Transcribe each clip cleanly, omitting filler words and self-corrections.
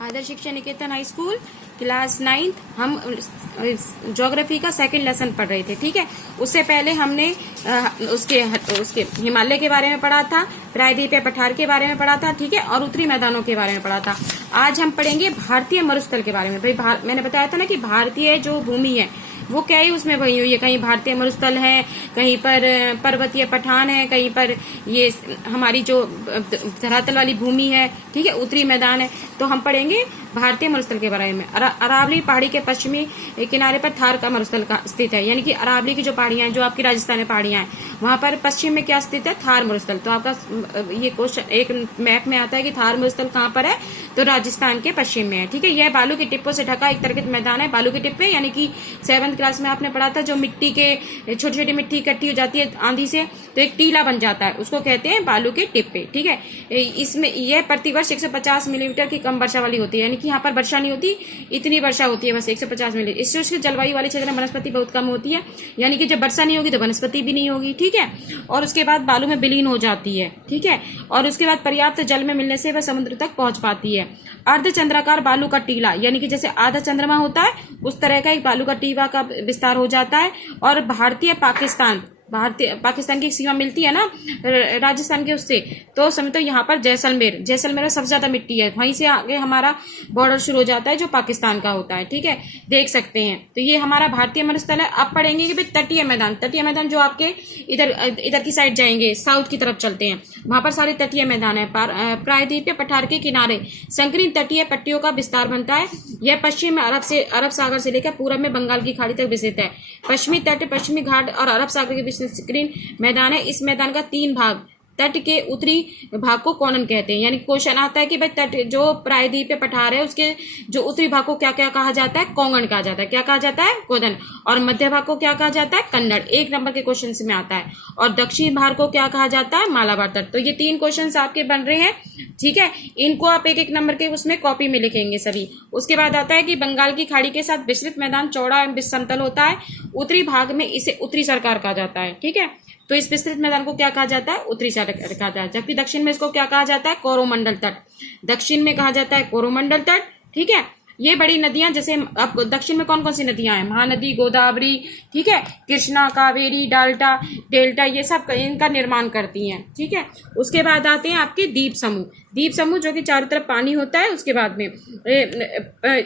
आदर्श शिक्षा निकेतन high school class 9th हम geography का सेकंड लेसन पढ़ रहे थे। ठीक है, उससे पहले हमने उसके हिमालय के बारे में पढ़ा था, प्रायद्वीपीय पठार के बारे में पढ़ा था। ठीक है, और उत्तरी मैदानों के बारे में पढ़ा था। आज हम पढ़ेंगे भारतीय मरुस्थल के बारे में। भाई मैंने बताया था ना कि भारतीय जो भूमि है वो क्या है, उसमें बनी हुई है। कहीं भारतीय मरुस्थल है, कहीं पर पर्वतीय पठान है, कहीं पर ये हमारी जो धरातल वाली भूमि है, ठीक है, उत्तरी मैदान है। तो हम पढ़ेंगे भारतीय मरुस्थल के बारे में। अरावली पहाड़ी के पश्चिमी किनारे पर थार का मरुस्थल स्थित है। यानी कि अरावली की जो पहाड़ियां हैं, जो आपकी राजस्थान में पहाड़ियां हैं, वहां पर पश्चिम में क्या स्थित है, थार मरुस्थल। तो आपका ये क्वेश्चन एक मैप में आता है कि थार मरुस्थल कहाँ पर है, तो राजस्थान के पश्चिम में है। ठीक है, यह बालू के टिप्पों से ढका एक तरह मैदान है। बालू के टिप्पे यानी कि 7th क्लास में आपने पढ़ा था, जो मिट्टी के छोटी छोटी मिट्टी इकट्ठी हो जाती है आंधी से, तो एक टीला बन जाता है, उसको कहते हैं बालू के टिप्पे। ठीक है, इसमें यह प्रतिवर्ष 150 मिलीमीटर की कम वर्षा वाली होती है। यानी कि यहाँ पर वर्षा नहीं होती, इतनी वर्षा होती है बस 150 मिलीमीटर। इससे जलवायु वाले क्षेत्र में वनस्पति बहुत कम होती है। यानी कि जब वर्षा नहीं होगी तो वनस्पति भी नहीं होगी। ठीक है, और उसके बाद बालू में विलीन हो जाती है। ठीक है, और उसके बाद पर्याप्त जल में मिलने से वह समुद्र तक पहुंच पाती है। अर्धचंद्राकार बालू का टीला यानी कि जैसे आधा चंद्रमा होता है उस तरह का एक बालू का टीला का विस्तार हो जाता है। और भारतीय पाकिस्तान की सीमा मिलती है ना राजस्थान के उससे, तो समझो यहाँ पर जैसलमेर में सबसे ज्यादा मिट्टी है, वहीं से आगे हमारा बॉर्डर शुरू हो जाता है जो पाकिस्तान का होता है। ठीक है, देख सकते हैं। तो ये हमारा भारतीय मरुस्थल है। अब पढ़ेंगे कि भाई तटीय मैदान जो आपके इधर की साइड जाएंगे, साउथ की तरफ चलते हैं, वहां पर सारे तटीय मैदान है। प्रायद्वीपीय पठार के किनारे संकीर्ण तटीय पट्टियों का विस्तार बनता है। यह पश्चिम में अरब सागर से लेकर पूरब में बंगाल की खाड़ी तक विस्तृत है। पश्चिमी तट, पश्चिमी घाट और अरब सागर के बीच संकीर्ण मैदान है। इस मैदान का 3 भाग, तट के उत्तरी भाग को कोनन कहते हैं। यानी क्वेश्चन आता है कि भाई तट जो प्रायद्वीपीय पठार है उसके जो उत्तरी भाग को क्या क्या कहा जाता है, कोंगण कहा जाता है। क्या कहा जाता है, कोदन। और मध्य भाग को क्या कहा जाता है, कन्नड़। 1 नंबर के क्वेश्चन में आता है। और दक्षिण भाग को क्या कहा जाता है, मालाबार तट। तो ये 3 क्वेश्चन आपके बन रहे हैं। ठीक है, इनको आप 1-1 नंबर के उसमें कॉपी में लिखेंगे सभी। उसके बाद आता है कि बंगाल की खाड़ी के साथ विस्तृत मैदान चौड़ा एवं समतल होता है। उत्तरी भाग में इसे उत्तरी सरकार कहा जाता है। ठीक है, तो इस विस्तृत मैदान को क्या कहा जाता है, उत्तरी सरकार कहा जाता है। जबकि दक्षिण में इसको क्या कहा जाता है, कोरोमंडल तट। दक्षिण में कहा जाता है कोरोमंडल तट। ठीक है, ये बड़ी नदियां, जैसे अब दक्षिण में कौन कौन सी नदियां हैं, महानदी, गोदावरी, ठीक है, कृष्णा, कावेरी, डेल्टा, ये सब इनका निर्माण करती हैं। ठीक है, उसके बाद आते हैं आपके द्वीप समूह जो कि चारों तरफ पानी होता है। उसके बाद में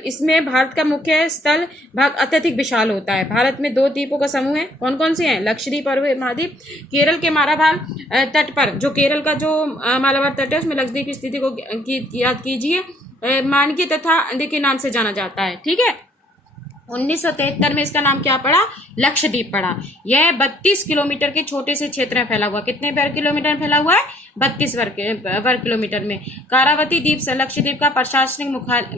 इसमें भारत का मुख्य स्थल भाग अत्यधिक विशाल होता है। भारत में 2 द्वीपों का समूह है। कौन कौन से हैं, लक्षद्वीप और महाद्वीप। केरल के मालाबार तट पर, जो केरल का जो मालाबार तट है उसमें लक्षद्वीप की स्थिति को याद कीजिए, मानकी तथा अंडे के नाम से जाना जाता है। ठीक है, 1973 में इसका नाम क्या पड़ा, लक्षद्वीप पड़ा। यह 32 किलोमीटर के छोटे से क्षेत्र में फैला हुआ। कितने वर्ग किलोमीटर में फैला हुआ है, 32 वर्ग किलोमीटर में। कारावती द्वीप लक्षद्वीप का प्रशासनिक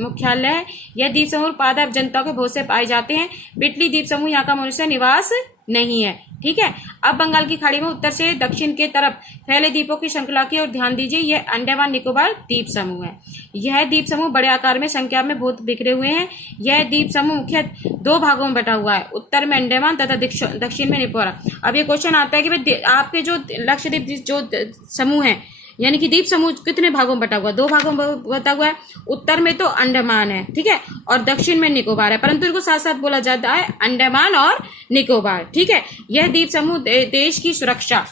मुख्यालय है। यह द्वीप समूह पादप जनता के बहुत से पाए जाते हैं। बिटली द्वीप समूह यहाँ का मनुष्य निवास नहीं है। ठीक है, अब बंगाल की खाड़ी में उत्तर से दक्षिण के तरफ फैले द्वीपों की श्रृंखला की ओर ध्यान दीजिए। यह अंडमान निकोबार द्वीप समूह है। यह द्वीप समूह बड़े आकार में संख्या में बहुत बिखरे हुए हैं। यह द्वीप समूह मुख्य 2 भागों में बटा हुआ है, उत्तर में अंडमान तथा दक्षिण में निकोबार। अब ये क्वेश्चन आता है कि भाई आपके जो लक्षद्वीप जो समूह है, यानी कि द्वीप समूह कितने भागों में बटा हुआ, 2 भागों में बटा हुआ है। उत्तर में तो अंडमान है, ठीक है, और दक्षिण में निकोबार है, परंतु इनको साथ साथ बोला जाता है अंडमान और निकोबार। ठीक है, यह द्वीप समूह देश की सुरक्षा,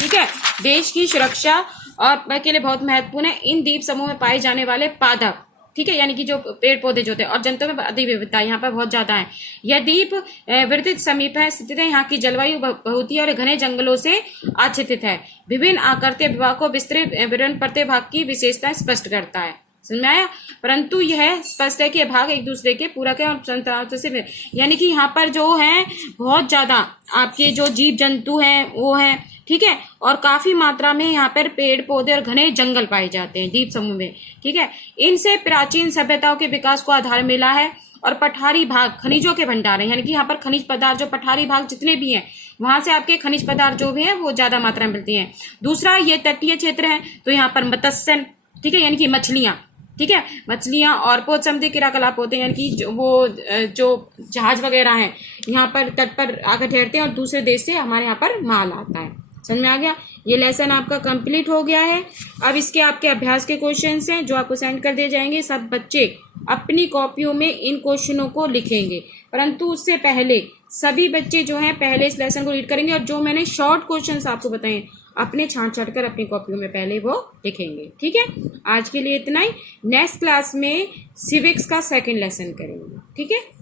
ठीक है, देश की सुरक्षा और के लिए बहुत महत्वपूर्ण है। इन द्वीप समूह में पाए जाने वाले पादप, ठीक है, यानी कि जो पेड़ पौधे जो होते हैं, और जंतुओं में अधिक विविधता यहाँ पर बहुत ज्यादा है। यह द्वीप विस्तृत समीप है स्थित है। यहाँ की जलवायु बहुत ही और घने जंगलों से आच्छादित है। विभिन्न आकृति विभाग को विस्तृत विवरण प्रत्येक भाग की विशेषताएं स्पष्ट करता है। समझ में आया, परंतु यह स्पष्ट है कि भाग एक दूसरे के पूरक है और से, यानी कि यहाँ पर जो है बहुत ज्यादा आपके जो जीव जंतु हैं वो है। ठीक है, और काफी मात्रा में यहाँ पर पेड़ पौधे और घने जंगल पाए जाते हैं द्वीप समूह में। ठीक है, इनसे प्राचीन सभ्यताओं के विकास को आधार मिला है। और पठारी भाग खनिजों के भंडार है, यानी कि यहाँ पर खनिज पदार्थ जो पठारी भाग जितने भी हैं वहां से आपके खनिज पदार्थ जो भी हैं वो ज्यादा मात्रा में मिलती हैं। दूसरा, ये तटीय क्षेत्र है तो यहाँ पर मत्स्य, ठीक है, यानी कि मछलियां, ठीक है, मछलियां और पोत समुद्री क्रियाकलाप होते हैं, यानी कि जो जहाज वगैरह हैं यहाँ पर तट पर आकर ठहरते हैं और दूसरे देश से हमारे यहाँ पर माल आता है। समझ में आ गया, ये लेसन आपका कंप्लीट हो गया है। अब इसके आपके अभ्यास के क्वेश्चंस हैं जो आपको सेंड कर दिए जाएंगे। सब बच्चे अपनी कॉपियों में इन क्वेश्चनों को लिखेंगे। परंतु उससे पहले सभी बच्चे जो हैं पहले इस लेसन को रीड करेंगे और जो मैंने शॉर्ट क्वेश्चंस आपको बताए अपने छांट छांट कर अपनी कॉपियों में पहले वो लिखेंगे। ठीक है, आज के लिए इतना ही। नेक्स्ट क्लास में सिविक्स का सेकंड लेसन करेंगे। ठीक है।